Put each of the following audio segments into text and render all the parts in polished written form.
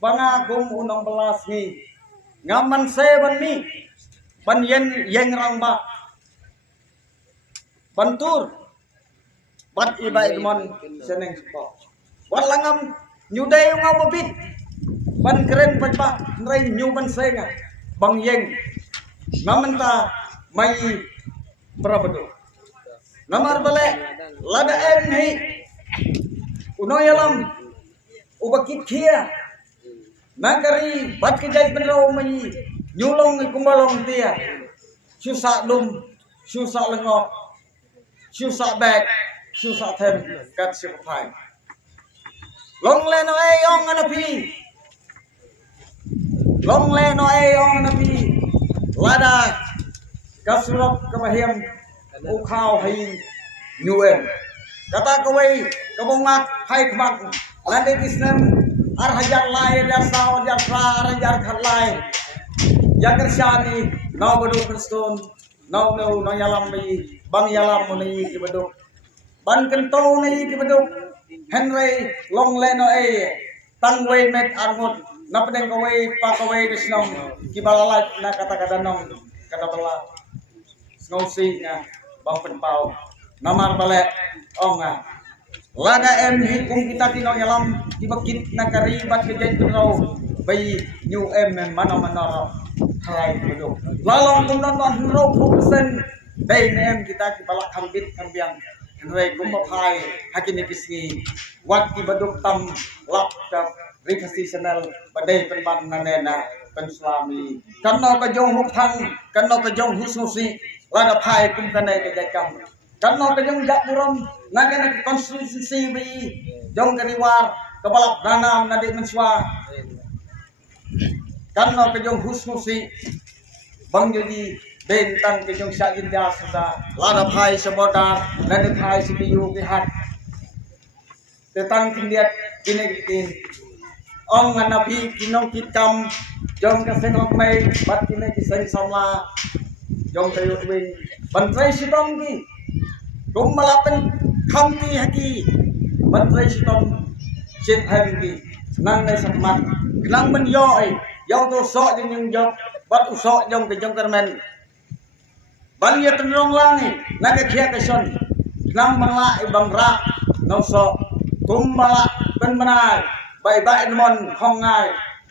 banga kum unang belas hi ngaman se ban mi ban yen rang ba bantur bat iba idmon seneng ko walangam nyuday nga mabit ban keren pa ba nray nyu ban se nga bang yeng ngaman ta may brabado namar bale lada en hi unoy alam ubakit kia nagari bat kejay benraw may nyulong kumbalong tia susah dum susah lengok susah bag susah them kat sipai long le no ay ong anapi long le no ay ong anapi lada kasurok kamahiam ukhaw hay nyuen kata kawai kabongat hay kmak lande kisnem ar hajar lai hajar saw hajar fra hajar khalai yang kersyani no bodu kriston no yalam bi bang yalam muni ki bodu ban kento ni ki bodu henry long leno e tang we met armut napdeng kawai pa kawai disnom ki balalat na kata nong kata bala ngausi na bang penpau namar bale onga lada em hikum kita tino yalam dibakit na karibat kejay benraw bay new em mana halay bedo lalong kumdan wan hero persen day em kita balak hambit kambiang henry kumapai hakini kisni wat ki baduk tam laptop recreational badai penban nanena penslami kanno ka jong hukthang kanno ka jong husnusi lada pai kum kanai kejay kam kanno ka jong jakuram nagana konstitusi bi jong kariwar kabalak danam nadi menswa kanno ka jong husnusi bang jadi bentang ka jong saginda suda lada bhai sabodar nadi bhai sibiyu bihat tetang kindiat kinegitin ong anapi kinong kitam jong ka senok mai bat kinegi sen somla jong kayu wing bantrai sitong ki kum malapen khamti haki bantrai sitong chet hari nang nai sakmat nang men yo ai yo to so jing yo bat uso jong ke jong kermen ban ye tenrong langi nang ke khia ke son nang mangla bang ra no so kum mala ben manai bai bai mon khong ngai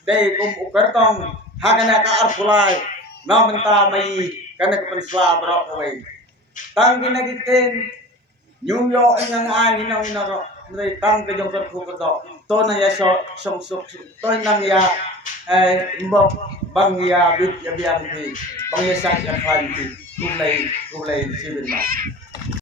dei kum ukertong hakana ka arfulai na menta mai kana ke pensla bro oi tang kinagitin New York yang ai nang naro nai tang ke jong kerku kedo to na ya so song suk to nang ya mbok bang ya bit ya biang ni bang ya sak ya khan ti kulai sibin ma